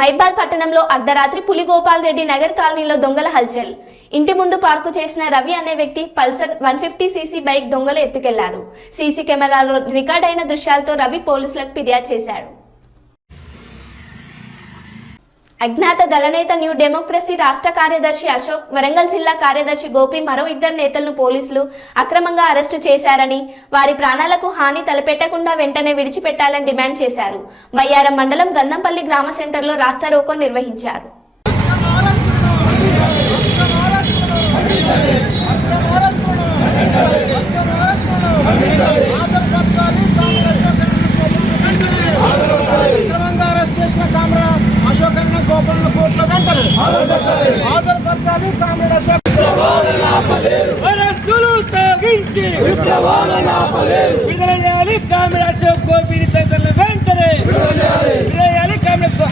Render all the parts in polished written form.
మైబాద్ పట్టణంలో అర్ధరాత్రి పులిగోపాల్ రెడ్డి నగర్ కాలనీలో దొంగల హల్చల్. ఇంటి ముందు పార్కు చేసిన రవి అనే వ్యక్తి పల్సర్ 150 సీసీ బైక్ దొంగలు ఎత్తుకెళ్లారు. సీసీ కెమెరాలో రికార్డ్ అయిన దృశ్యాలతో రవి పోలీసులకు ఫిర్యాదు చేశాడు. అజ్ఞాత దళనేత న్యూ డెమోక్రసీ రాష్ట్ర కార్యదర్శి అశోక్, వరంగల్ జిల్లా కార్యదర్శి గోపి మరో ఇద్దరు నేతలను పోలీసులు అక్రమంగా అరెస్టు చేశారని, వారి ప్రాణాలకు హాని తలపెట్టకుండా వెంటనే విడిచిపెట్టాలని డిమాండ్ చేశారు. బయ్యారం మండలం గంధంపల్లి గ్రామ సెంటర్లో రాస్తారోకో నిర్వహించారు.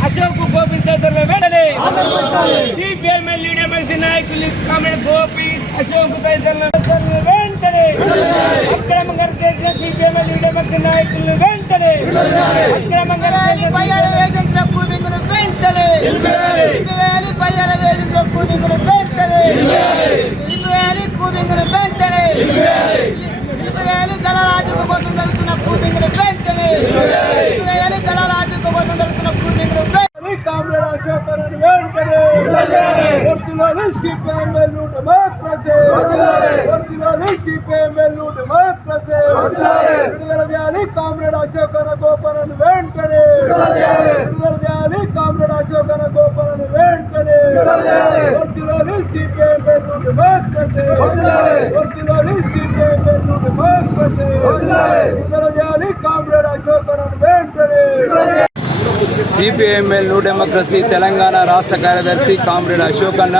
అశోక్ గోపి తదితరులు సిపిఎం ఎమ్మెల్యే నాయకులు గోపి అశోక్ తదితరులు వెంటనే అక్రమంగా చేసిన సిపిఎం ఎమ్మెల్యే నాయకులు వెంటనే అక్రమంగా దళరాజు కోసం జరుగుతున్న కూపింగ్ వెంటనే దళరాజు కోసం జరుగుతున్న కూపింగ్ కామ్రేడ్ అశోకన గోపనను వెంటనే కామ్రేడ్ అశోకన గోపనను వెంటనే కామ్రేడ్ అశోకనను వెంటనే. సిపిఐఎంఎల్ న్యూ డెమోక్రసీ తెలంగాణ రాష్ట్ర కార్యదర్శి కామ్రేడ్ అశోక్ అన్న,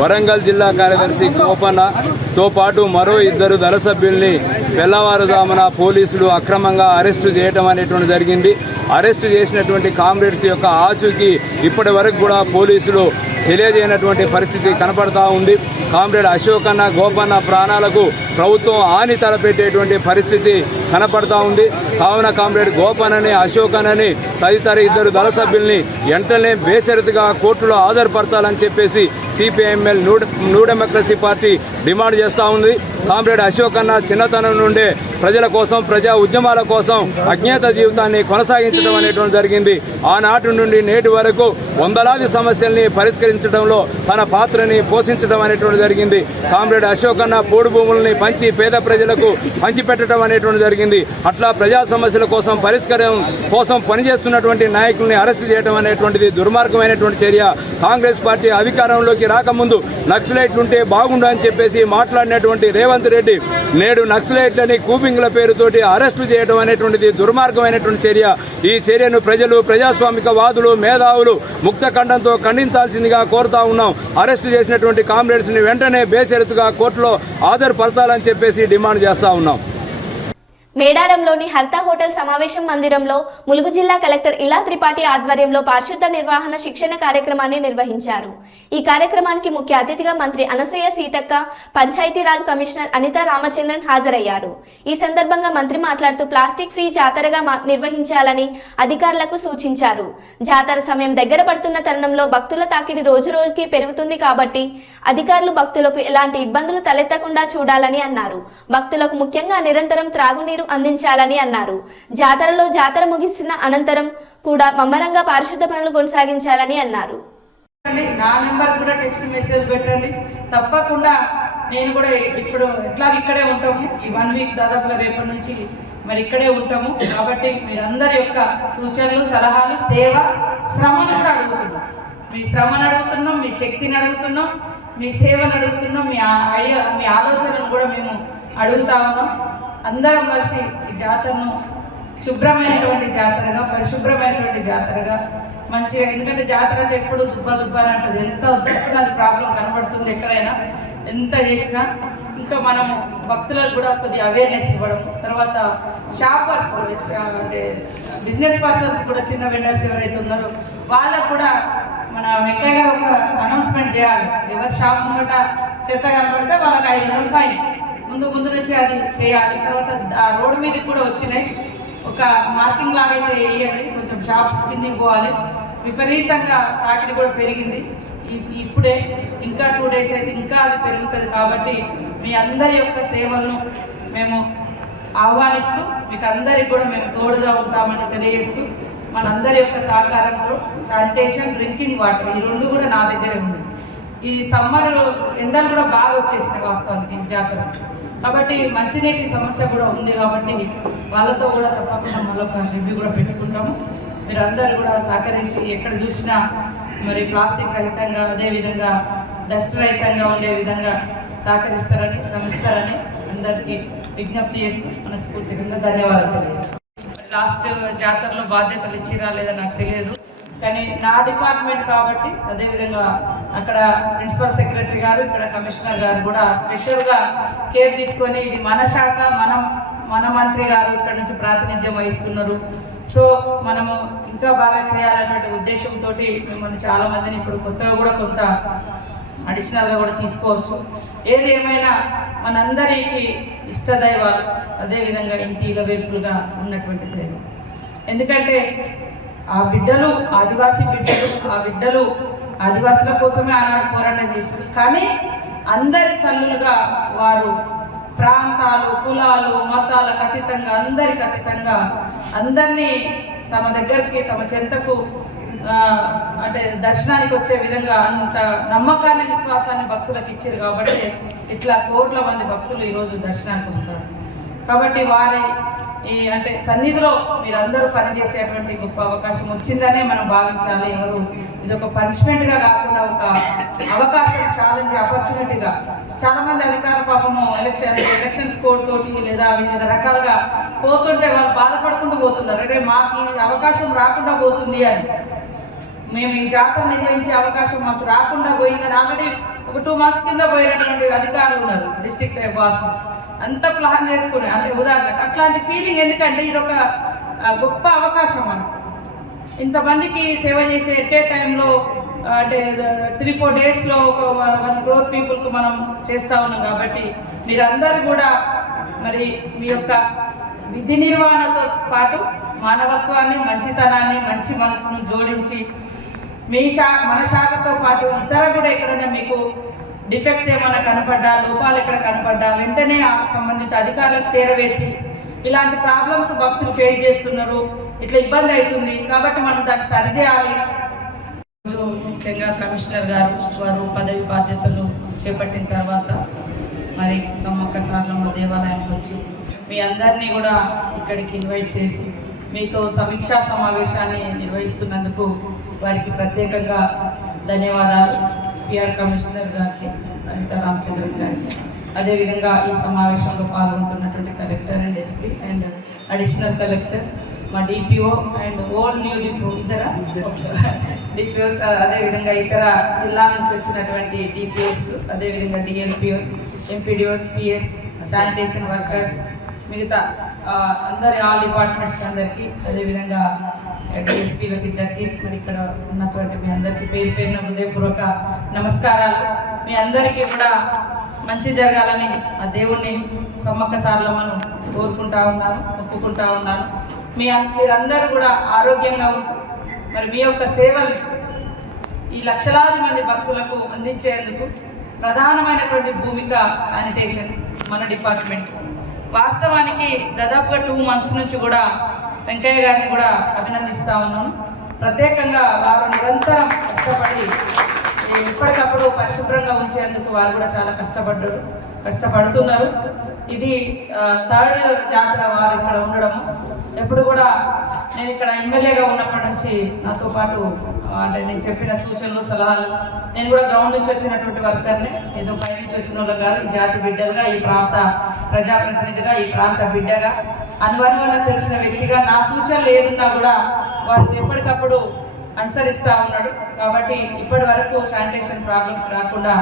వరంగల్ జిల్లా కార్యదర్శి గోపన్నతో పాటు మరో ఇద్దరు దళ సభ్యుల్ని తెల్లవారుజామున పోలీసులు అక్రమంగా అరెస్టు చేయడం అనేటువంటి జరిగింది. అరెస్టు చేసినటువంటి కామ్రేడ్స్ యొక్క ఆచూకీ ఇప్పటి వరకు కూడా పోలీసులు తెలియజేయనటువంటి పరిస్థితి కనపడతా ఉంది. కామ్రేడ్ అశోక్ అన్న, గోపన్న ప్రాణాలకు ప్రభుత్వం హాని తలపెట్టేటువంటి పరిస్థితి కనపడతా ఉంది. కావున కామ్రేడ్ గోపన్నని, అశోక్ అన్నని తదితర ఇద్దరు దళ సభ్యుల్ని వెంటనే బేషరతుగా కోర్టులో హాజరుపరచాలని చెప్పేసి CPIML new democracy party demand చేస్తూ ఉంది. కామ్రేడ్ అశోక్ అన్న చిన్నతనం నుండే ప్రజల కోసం, ప్రజా ఉద్యమాల కోసం అజ్ఞాత జీవితాన్ని కొనసాగించడం అనేటువంటి జరిగింది. ఆనాటి నుండి నేటి వరకు వందలాది సమస్యల్ని పరిష్కరించడంలో తన పాత్రని పోషించడం అనేటువంటి జరిగింది. కామ్రేడ్ అశోక్ అన్న పోడు భూములని పంచి పేద ప్రజలకు పంచిపెట్టడం అనేటువంటి జరిగింది. అట్లా ప్రజా సమస్యల కోసం పరిష్కారం కోసం పనిచేస్తున్నటువంటి నాయకుల్ని అరెస్టు చేయడం అనేటువంటిది దుర్మార్గమైనటువంటి చర్య. కాంగ్రెస్ పార్టీ అధికారంలోకి రాకముందు నక్సలైట్లుంటే బాగుండు అని చెప్పేసి మాట్లాడినటువంటి రేవంత్ రెడ్డి నేడు నక్సలైట్లని కూపింగ్ల పేరుతోటి అరెస్టు చేయడం అనేటువంటిది దుర్మార్గమైనటువంటి చర్య. ఈ చర్యను ప్రజలు, ప్రజాస్వామిక వాదులు, మేధావులు ముక్త ఖండంతో ఖండించాల్సిందిగా కోరుతా ఉన్నాం. అరెస్టు చేసినటువంటి కామ్రేడ్స్ ని వెంటనే బేషరతుగా కోర్టులో హాజరుపరచాలని చెప్పేసి డిమాండ్ చేస్తా ఉన్నాం. మేడారంలోని హర్తా హోటల్ సమావేశం మందిరంలో ములుగు జిల్లా కలెక్టర్ ఇలా త్రిపాఠి ఆధ్వర్యంలో పారిశుద్ధ నిర్వహణ శిక్షణ కార్యక్రమాన్ని నిర్వహించారు. ఈ కార్యక్రమానికి ముఖ్య అతిథిగా మంత్రి అనసూయ సీతక్క, పంచాయతీరాజ్ కమిషనర్ అనితా రామచంద్రన్ హాజరయ్యారు. ఈ సందర్భంగా మంత్రి మాట్లాడుతూ ప్లాస్టిక్ ఫ్రీ జాతరగా నిర్వహించాలని అధికారులకు సూచించారు. జాతర సమయం దగ్గర పడుతున్న తరుణంలో భక్తుల తాకిడి రోజు రోజుకి పెరుగుతుంది కాబట్టి అధికారులు భక్తులకు ఎలాంటి ఇబ్బందులు తలెత్తకుండా చూడాలని అన్నారు. భక్తులకు ముఖ్యంగా నిరంతరం త్రాగునీరు అందించాలని అన్నారు. జాతరలో జాతర ముగిసిన అనంతరం కూడా మమ్మరంగా పారిశుద్ధ పనులు కొనసాగించాలని అన్నారు. నా నెంబర్ కూడా టెక్స్ట్ మెసేజ్ పెట్టండి. తప్పకుండా నేను కూడా ఇప్పుడు ఎట్లా ఇక్కడే ఉంటాము. ఈ 1 వీక్ దాదాపుగా రేపటి నుంచి మరి ఇక్కడే ఉంటాము. కాబట్టి మీరందరి యొక్క సూచనలు, సలహాలు, సేవ, శ్రమను కూడా అడుగుతున్నాం. మీ శ్రమను అడుగుతున్నాం, మీ శక్తిని అడుగుతున్నాం, మీ సేవను అడుగుతున్నాం, మీ ఐడియా, మీ ఆలోచనను కూడా మేము అడుగుతా ఉన్నాం. అందరం కలిసి ఈ జాతరను శుభ్రమైనటువంటి జాతరగా, పరిశుభ్రమైనటువంటి జాతరగా మంచిగా, ఎందుకంటే జాతర అంటే ఎప్పుడు దుబ్బ అని అంటుంది. ఎంత వద్దనుకున్న అది ప్రాబ్లం కనబడుతుంది ఎక్కడైనా, ఎంత చేసినా. ఇంకా మనము భక్తులకు కూడా కొద్దిగా అవేర్నెస్ ఇవ్వడం, తర్వాత షాపర్స్ అంటే బిజినెస్ పర్సన్స్ కూడా, చిన్న వెండర్స్ ఎవరైతే ఉన్నారో వాళ్ళకు కూడా మన వెంకయ్య గారు ఒక అనౌన్స్మెంట్ చేయాలి. ఎవరు షాప్ ముంగట చెత్త కనబడితే వాళ్ళకి 500 ఫైన్ ముందు నుంచి అది చేయాలి. తర్వాత ఆ రోడ్డు మీదకి కూడా వచ్చినాయి, ఒక మార్కింగ్ లాగా అయితే వేయండి. కొంచెం షాప్స్ కిందికి పోవాలి. విపరీతంగా తాకిడి కూడా పెరిగింది. ఇప్పుడే ఇంకా 2 days అయితే ఇంకా అది పెరుగుతుంది. కాబట్టి మీ అందరి యొక్క సేవలను మేము ఆహ్వానిస్తూ మీకు అందరికి కూడా మేము తోడుగా ఉంటామని తెలియజేస్తూ మనందరి యొక్క సహకారంతో శానిటేషన్, డ్రింకింగ్ వాటర్ ఈ 2 కూడా నా దగ్గరే ఉంది. ఈ సమ్మర్ ఎండలు కూడా బాగా వచ్చేసినాయి వాస్తవానికి ఈ జాతర. కాబట్టి మంచినీటి సమస్య కూడా ఉంది. కాబట్టి వాళ్ళతో కూడా తప్పకుండా మళ్ళొక రివ్యూ కూడా పెట్టుకుంటాము. మీరు అందరూ కూడా సహకరించి ఎక్కడ చూసినా మరి ప్లాస్టిక్ రహితంగా, అదేవిధంగా డస్ట్ రహితంగా ఉండే విధంగా సహకరిస్తారని, శ్రమిస్తారని అందరికీ విజ్ఞప్తి చేస్తూ మనస్ఫూర్తిగా ధన్యవాదాలు తెలియజేస్తాం. లాస్ట్ జాతరలో బాధ్యతలు ఇచ్చిరా లేదా నాకు తెలియదు, కానీ నా డిపార్ట్మెంట్ కాబట్టి అదేవిధంగా అక్కడ ప్రిన్సిపల్ సెక్రటరీ గారు, ఇక్కడ కమిషనర్ గారు కూడా స్పెషల్గా కేర్ తీసుకొని ఇది మన శాఖ, మన మంత్రి గారు ఇక్కడ నుంచి ప్రాతినిధ్యం వహిస్తున్నారు. సో మనము ఇంకా బాగా చేయాలనే ఉద్దేశంతో మిమ్మల్ని చాలా మందిని ఇప్పుడు కొత్తగా కూడా కొంత అడిషనల్గా కూడా తీసుకోవచ్చు. ఏది ఏమైనా మనందరికీ ఇష్టదైవ, అదేవిధంగా ఇంటిల వేపులుగా ఉన్నటువంటి దైవం. ఎందుకంటే ఆ బిడ్డలు ఆదివాసీ బిడ్డలు, ఆ బిడ్డలు ఆదివాసుల కోసమే ఆనాడు పోరాటం చేశారు. కానీ అందరి తల్లులుగా వారు ప్రాంతాలు, కులాలు, మతాలకు అతీతంగా, అందరికి అతీతంగా అందరినీ తమ దగ్గరికి, తమ చెంతకు అంటే దర్శనానికి వచ్చే విధంగా అంత నమ్మకాన్ని, విశ్వాసాన్ని భక్తులకు ఇచ్చారు. కాబట్టి ఇట్లా కోట్ల మంది భక్తులు ఈరోజు దర్శనానికి వస్తారు. కాబట్టి వారి అంటే సన్నిధిలో మీరందరూ పనిచేసేటువంటి గొప్ప అవకాశం వచ్చిందనే మనం భావించాలి. ఎవరు ఇది ఒక పనిష్మెంట్గా కాకుండా ఒక అవకాశం, ఛాలెంజ్, ఆపర్చునిటీగా. చాలా మంది అధికారుల పాపము ఎలక్షన్స్ కోడ్ తోటి లేదా వివిధ రకాలుగా పోతుంటే వాళ్ళు బాధపడుకుంటూ పోతున్నారు. అంటే మాకు ఈ అవకాశం రాకుండా పోతుంది అని, మేము ఈ జాతర నిర్వహించే అవకాశం మాకు రాకుండా పోయిందని ఆల్రెడీ ఒక 2 months కింద పోయినటువంటి అధికారులు ఉన్నారు. డిస్ట్రిక్ట్ బాస్ అంతా ప్లాన్ చేసుకునే, అంటే ఉదాహరణకు అట్లాంటి ఫీలింగ్. ఎందుకంటే ఇది ఒక గొప్ప అవకాశం అని ఇంతమందికి సేవ చేసే ఎట్టే టైంలో, అంటే 3-4 daysలో ఒక 1 crore పీపుల్కి మనం చేస్తూ ఉన్నాం. కాబట్టి మీరందరూ కూడా మరి మీ యొక్క విధి నిర్వహణతో పాటు మానవత్వాన్ని, మంచితనాన్ని, మంచి మనసును జోడించి మన శాఖతో పాటు ఇతర కూడా ఎక్కడైనా మీకు డిఫెక్ట్స్ ఏమైనా కనపడ్డా, లోపాలు ఎక్కడ కనపడ్డా వెంటనే ఆ సంబంధిత అధికారులకు చేరవేసి ఇలాంటి ప్రాబ్లమ్స్ భక్తులు ఫేస్ చేస్తున్నారు, ఇట్లా ఇబ్బంది అవుతుంది కాబట్టి మనం దాన్ని సరిచేయాలి. ముఖ్యంగా కమిషనర్ గారు వారు పదవి బాధ్యతలు చేపట్టిన తర్వాత మరి సమ్మక్క సారలమ్మ దేవాలయానికి వచ్చి మీ అందరినీ కూడా ఇక్కడికి ఇన్వైట్ చేసి మీతో సమీక్షా సమావేశాన్ని నిర్వహిస్తున్నందుకు వారికి ప్రత్యేకంగా ధన్యవాదాలు. పిఆర్ కమిషనర్ గారికి, అనిత రామచంద్రన్ గారికి, అదేవిధంగా ఈ సమావేశంలో పాల్గొంటున్నటువంటి collector and SP and additional collector, మా DPO and old new DPO ఇతర డిపిఓస్, అదేవిధంగా ఇతర జిల్లా నుంచి వచ్చినటువంటి డిపిఓస్, అదేవిధంగా DLPOs, MPDOs, PS, sanitation workers, మిగతా అందరి ఆల్ డిపార్ట్మెంట్స్ అందరికీ, అదేవిధంగా డిఎస్పీలకు ఇద్దరికి, మరి ఇక్కడ ఉన్నటువంటి మీ అందరికీ పేరు పేరున హృదయపూర్వక నమస్కారాలు. మీ అందరికీ కూడా మంచి జరగాలని ఆ దేవుణ్ణి, సమ్మక్క సారలమ్మను కోరుకుంటా ఉన్నాను, మొక్కుకుంటా ఉన్నాను. మీరందరూ కూడా ఆరోగ్యంగా ఉంటూ మరి మీ యొక్క సేవల్ని ఈ లక్షలాది మంది భక్తులకు అందించేందుకు ప్రధానమైనటువంటి భూమిక శానిటేషన్ మన డిపార్ట్మెంట్. వాస్తవానికి దాదాపుగా 2 months నుంచి కూడా వెంకయ్య గారిని కూడా అభినందిస్తూ ఉన్నాను. ప్రత్యేకంగా వారు నిరంతరం కష్టపడి ఎప్పటికప్పుడు పరిశుభ్రంగా ఉంచేందుకు వారు కూడా చాలా కష్టపడుతున్నారు. ఇది 3rd జాతర వారు ఇక్కడ ఉండడము. ఎప్పుడు కూడా నేను ఇక్కడ ఎమ్మెల్యేగా ఉన్నప్పటి నుంచి నాతో పాటు అంటే నేను చెప్పిన సూచనలు, సలహాలు, నేను కూడా గ్రౌండ్ నుంచి వచ్చినటువంటి వర్కర్ని, ఏదో పై నుంచి వచ్చిన వాళ్ళు కాదు. ఈ జాతి బిడ్డలుగా, ఈ ప్రాంత ప్రజాప్రతినిధిగా, ఈ ప్రాంత బిడ్డగా, అనువనువన తెలిసిన వ్యక్తిగా నా సూచనలు ఏదున్నా కూడా వారు ఎప్పటికప్పుడు అనుసరిస్తూ ఉన్నాడు. కాబట్టి ఇప్పటి వరకు శానిటేషన్ ప్రాబ్లమ్స్ రాకుండా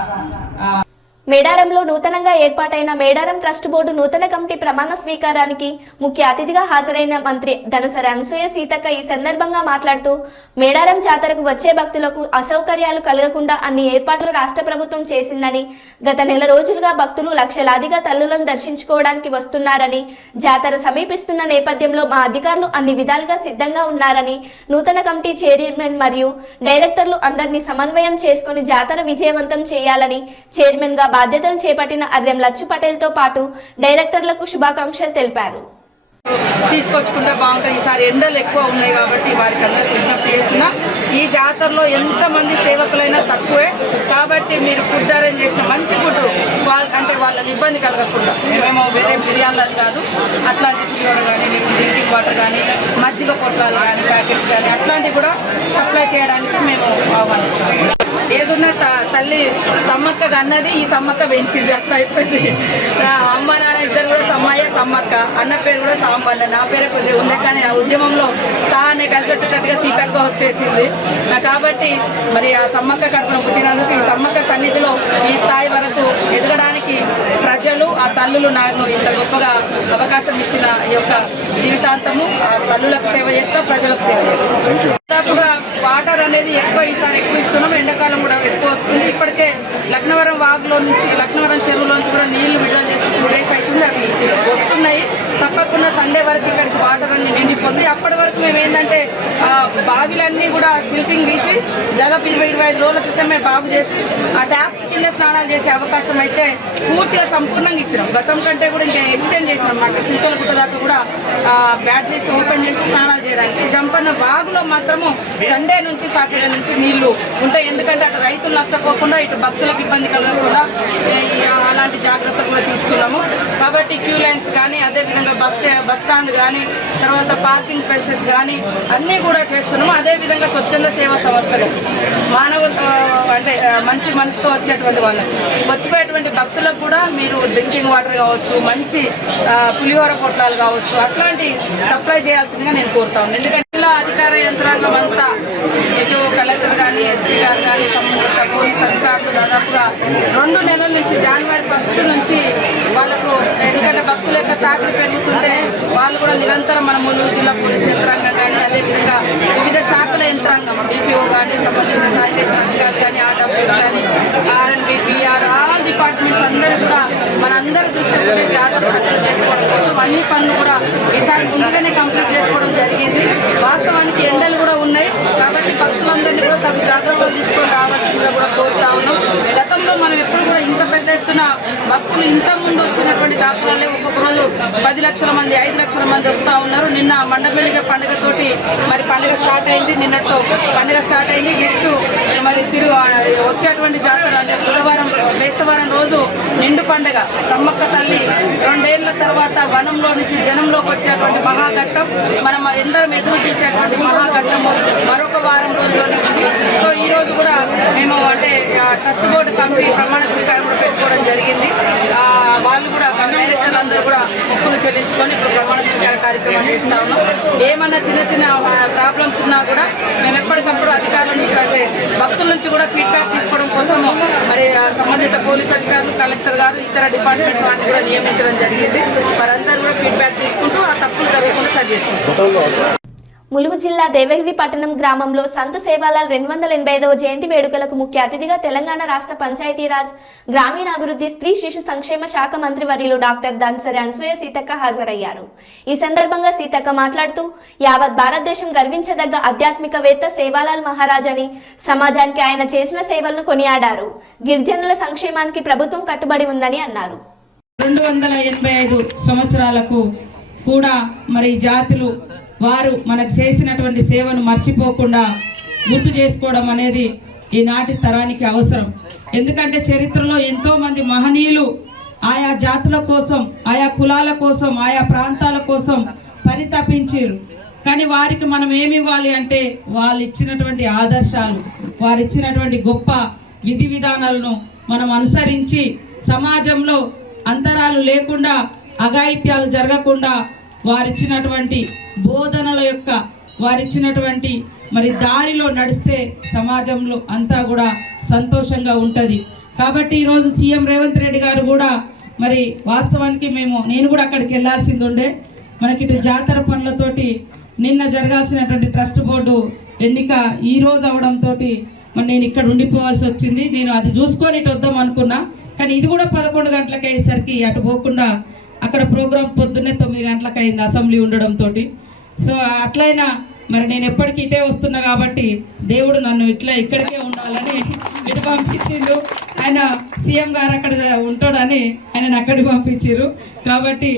మేడారంలో నూతనంగా ఏర్పాటైన మేడారం ట్రస్ట్ బోర్డు నూతన కమిటీ ప్రమాణ స్వీకారానికి ముఖ్య అతిథిగా హాజరైన మంత్రి ధనసరి అనసూయ సీతక్క ఈ సందర్భంగా మాట్లాడుతూ మేడారం జాతరకు వచ్చే భక్తులకు అసౌకర్యాలు కలగకుండా అన్ని ఏర్పాట్లు రాష్ట్ర ప్రభుత్వం చేసిందని, గత నెల రోజులుగా భక్తులు లక్షలాదిగా తల్లులను దర్శించుకోవడానికి వస్తున్నారని, జాతర సమీపిస్తున్న నేపథ్యంలో మా అధికారులు అన్ని విధాలుగా సిద్ధంగా ఉన్నారని, నూతన కమిటీ చైర్మన్ మరియు డైరెక్టర్లు అందరినీ సమన్వయం చేసుకుని జాతర విజయవంతం చేయాలని చైర్మన్ గా బాధ్యతలు చేపట్టిన అర్రెం లచ్చు పటేల్ తో పాటు డైరెక్టర్లకు శుభాకాంక్షలు తెలిపారు. తీసుకొచ్చుకుంటే బాగుంటుంది. ఈసారి ఎండలు ఎక్కువ ఉన్నాయి కాబట్టి వారికి అందరికీ విజ్ఞప్తి చేస్తున్నా, ఈ జాతరలో ఎంతమంది సేవకులైనా తక్కువే కాబట్టి మీరు ఫుడ్ అరేంజ్ చేసి మంచి ఫుడ్ అంటే వాళ్ళని ఇబ్బంది కలగకుండా, మేము వేరే బిర్యానీలు కాదు, అట్లాంటి పులిహోర కానీ డ్రింకింగ్ వాటర్ కానీ మజ్జిగ పొట్లాలు కానీ ప్యాకెట్స్ కానీ అట్లాంటివి కూడా సప్లై చేయడానికి మేము ఆహ్వానిస్తాం. ఏదున్నా తల్లి సమ్మక్క అన్నది ఈ సమ్మక్క పెంచింది, అట్లా అయిపోయింది. అమ్మ నాన్న ఇద్దరు కూడా సమ్మయ్య సమ్మక్క, అన్న పేరు కూడా సాంబన్న, నా పేరే కొద్దిగా ఉంది కానీ ఆ ఉద్యమంలో సానే కలిసి వచ్చేటట్టుగా సీతక్క వచ్చేసింది కాబట్టి మరి ఆ సమ్మక్క కడుపున పుట్టినందుకు ఈ సమ్మక్క సన్నిధిలో ఈ స్థాయి వరకు ఎదగడానికి ప్రజలు ఆ తల్లులు నాకు ఇంత గొప్పగా అవకాశం ఇచ్చిన ఈ యొక్క జీవితాంతము ఆ తల్లులకు సేవ చేస్తా, ప్రజలకు సేవ చేస్తాం. దాదాపుగా వాటర్ అనేది ఈసారి ఎక్కువ ఇస్తున్నాం, ఎండాకాలం కూడా ఎక్కువ వస్తుంది. ఇప్పటికే లక్నవరం వాగులో నుంచి లక్నవరం చెరువులో నుంచి కూడా నీళ్లు విడుదల చేసి 2 days అవుతుంది, అవి వస్తున్నాయి. తప్పకుండా సండే వరకు ఇక్కడికి వాటర్ అన్ని నిండిపోతుంది. అప్పటి వరకు మేము ఏంటంటే బావిలన్నీ కూడా సిల్టింగ్ తీసి దాదాపు 20-25 రోజుల క్రితమే బాగు చేసి ఆ ట్యాప్స్ కింద స్నానాలు చేసే అవకాశం అయితే పూర్తిగా సంపూర్ణంగా ఇచ్చినాం. గతం కంటే కూడా ఇంకా ఎక్స్టెండ్ చేసినాం. అక్కడ చిలకల గుట్ట దాకా కూడా బ్యాటరీస్ ఓపెన్ చేసి స్నానాలు చేయడానికి. జంపన్న వాగులో మాత్రము సండే నుంచి సాటర్డే నుంచి నీళ్లు ఉంటాయి, ఎందుకంటే అటు రైతులు నష్టపోకుండా ఇటు భక్తులకు ఇబ్బంది కలగకుండా అలాంటి జాగ్రత్తలు కూడా తీసుకున్నాము. కాబట్టి క్యూ లైన్స్ కానీ అదేవిధంగా బస్ స్టాండ్ కానీ తర్వాత పార్కింగ్ ప్లేసెస్ కానీ అన్నీ కూడా చేస్తున్నాము. అదేవిధంగా స్వచ్ఛంద సేవా సంస్థలు అంటే మంచి మనసుతో వచ్చేటువంటి వాళ్ళకి వచ్చిపోయేటువంటి భక్తులకు కూడా మీరు డ్రింకింగ్ వాటర్ కావచ్చు, మంచి పులిహోర పొట్లాలు కావచ్చు, అట్లాంటి సప్లై చేయాల్సిందిగా నేను కోరుతా ఉన్నాను. ఎందుకంటే జిల్లా అధికార యంత్రాంగం అంతా ఇటు కలెక్టర్ కానీ ఎస్పీ గారు కానీ సంబంధిత పోలీస్ అధికారులు దాదాపుగా 2 నెలల నుంచి జనవరి 1 నుంచి వాళ్ళకు, ఎందుకంటే భక్తుల యొక్క తాకిడి పెరుగుతుంటే వాళ్ళు కూడా నిరంతరం మన ములుగు జిల్లా పోలీస్ యంత్రాంగం కానీ అదేవిధంగా వివిధ శాఖల యంత్రాంగం డిపిఓ కానీ సంబంధిత శానిటేషన్ అధికారులు కానీ ఆర్డబ్ల్యూస్ కానీ ఆర్ఎండ్బి పిఆర్ ఆల్ డిపార్ట్మెంట్స్ అందరూ కూడా మనందరి దృష్టిలో జాగ్రత్త సక్సెస్ చేసుకోవడం కోసం అన్ని పనులు కూడా ఈసారి ముందుగానే కంప్లీట్ చేసుకోవడం జరిగింది. వాస్తవానికి ఎండలు కూడా ఉన్నాయి కాబట్టి భక్తులందరినీ కూడా తగు జాగ్రత్తలు తీసుకొని రావాల్సిందిగా కూడా కోరుతా ఉన్నాం. గతంలో మనం ఎప్పుడు కూడా ఇంత పెద్ద ఎత్తున భక్తులు ఇంత ముందు వచ్చినటువంటి దాఖలాలే ఒక్కొక్క రోజు 10 లక్షల మంది 5 లక్షల మంది వస్తూ ఉన్నారు. నిన్న మండపల్లిగా పండుగతోటి మరి పండుగ స్టార్ట్ అయింది, నిన్నతో పండుగ స్టార్ట్ అయింది. నెక్స్ట్ మరి వచ్చేటువంటి జాతర అంటే బుధవారం బేస్తవారం రోజు నిండు పండుగ సమ్మక్క తల్లి 2 ఏళ్ల తర్వాత వనంలో నుంచి జనంలోకి వచ్చేటువంటి మహాఘట్టం, మనం ఎందరం ఎదురు చూసేటువంటి మహాఘట్టం మరొక వారం రోజుల్లోనే ఉంది. సో ఈ రోజు కూడా మేము అంటే ట్రస్ట్ బోర్డు కమిటీ ప్రమాణ స్వీకారం కూడా పెట్టుకోవడం జరిగింది. వాళ్ళు కూడా డైరెక్టర్లు అందరూ కూడా మొక్కులు చెల్లించుకొని ఇప్పుడు ప్రమాణ స్వీకార కార్యక్రమం చేస్తా ఉన్నాం. ఏమన్నా చిన్న చిన్న ప్రాబ్లమ్స్ ఉన్నా కూడా మేము ఎప్పటికప్పుడు అధికారుల నుంచి అంటే భక్తుల నుంచి కూడా ఫీడ్బ్యాక్ తీసుకోవడం కోసము మరి సంబంధిత పోలీస్ అధికారులు, కలెక్టర్ గారు, ఇతర డిపార్ట్మెంట్స్ వారిని కూడా నియమించడం జరిగింది. వారందరూ కూడా ఫీడ్బ్యాక్ తీసుకుంటూ ఆ తప్పులు జరగకుండా సరి చేసుకుంటాం. ములుగు జిల్లా దేవగిరి పట్టణం గ్రామంలో సంత సేవాలాల్ 285వ జయంతి వేడుకలకు ముఖ్య అతిథిగా తెలంగాణ రాష్ట్ర పంచాయతీరాజ్ గ్రామీణాభివృద్ధి స్త్రీ శిశు సంక్షేమ శాఖ మంత్రి వర్యులు డాక్టర్ ధనసరి అనసూయ సీతక్క హాజరయ్యారు. ఈ సందర్భంగా సీతక్క మాట్లాడుతూ యావత్ భారతదేశం గర్వించదగ్గ ఆధ్యాత్మికవేత్త సేవాలాల్ మహారాజ్ అని, సమాజానికి ఆయన చేసిన సేవలను కొనియాడారు. గిరిజనుల సంక్షేమానికి ప్రభుత్వం కట్టుబడి ఉందని అన్నారు. 285 సంవత్సరాలకు కూడా మరి జాతులు వారు మనకు చేసినటువంటి సేవను మర్చిపోకుండా గుర్తు చేసుకోవడం అనేది ఈనాటి తరానికి అవసరం. ఎందుకంటే చరిత్రలో ఎంతో మంది మహనీయులు ఆయా జాతుల కోసం, ఆయా కులాల కోసం, ఆయా ప్రాంతాల కోసం పరితపించారు. కానీ వారికి మనం ఏమి ఇవ్వాలి అంటే వాళ్ళు ఇచ్చినటువంటి ఆదర్శాలు, వారు ఇచ్చినటువంటి గొప్ప విధి విధానాలను మనం అనుసరించి సమాజంలో అంతరాలు లేకుండా, అఘాయిత్యాలు జరగకుండా వారిచ్చినటువంటి బోధనల యొక్క వారిచ్చినటువంటి మరి దారిలో నడిస్తే సమాజంలో అంతా కూడా సంతోషంగా ఉంటుంది. కాబట్టి ఈరోజు సీఎం రేవంత్ రెడ్డి గారు కూడా మరి వాస్తవానికి నేను కూడా అక్కడికి వెళ్ళాల్సింది ఉండే, మనకి ఇటు జాతర పనులతోటి నిన్న జరగాల్సినటువంటి ట్రస్ట్ బోర్డు ఎన్నిక ఈ రోజు అవడంతో మరి నేను ఇక్కడ ఉండిపోవాల్సి వచ్చింది. నేను అది చూసుకొని ఇటు వద్దాం అనుకున్నా, కానీ ఇది కూడా 11 గంటలకు అయ్యేసరికి అటు పోకుండా అక్కడ ప్రోగ్రామ్ పొద్దున్నే 9 గంటలకు అయింది అసెంబ్లీ ఉండడంతో. సో అట్లయినా మరి నేను ఎప్పటికీ ఇటే వస్తున్నా కాబట్టి దేవుడు నన్ను ఇక్కడికే ఉండాలని ఇటు పంపించిండు. ఆయన సీఎం గారు అక్కడ ఉంటాడని ఆయన అక్కడికి పంపించారు. కాబట్టి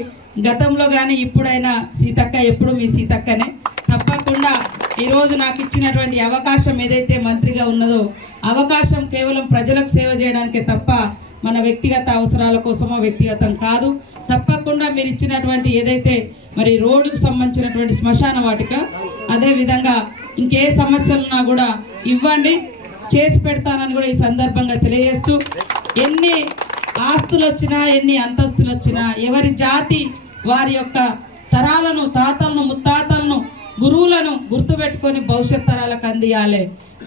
గతంలో కానీ ఇప్పుడైనా సీతక్క ఎప్పుడు మీ సీతక్కనే. తప్పకుండా ఈరోజు నాకు ఇచ్చినటువంటి అవకాశం ఏదైతే మంత్రిగా ఉన్నదో అవకాశం కేవలం ప్రజలకు సేవ చేయడానికే తప్ప మన వ్యక్తిగత అవసరాల కోసమో వ్యక్తిగతం కాదు. తప్పకుండా మీరు ఇచ్చినటువంటి ఏదైతే మరి రోడ్డుకు సంబంధించినటువంటి శ్మశాన వాటిక, అదేవిధంగా ఇంకే సమస్యలున్నా కూడా ఇవ్వండి, చేసి పెడతానని కూడా ఈ సందర్భంగా తెలియజేస్తూ, ఎన్ని ఆస్తులు వచ్చినా ఎన్ని అంతస్తులు వచ్చినా ఎవరి జాతి వారి యొక్క తరాలను, తాతలను, ముత్తాతలను, గురువులను గుర్తుపెట్టుకొని భవిష్యత్ తరాలకు అందియాలి.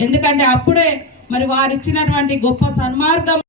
ఎందుకంటే అప్పుడే మరి వారు ఇచ్చినటువంటి గొప్ప సన్మార్గం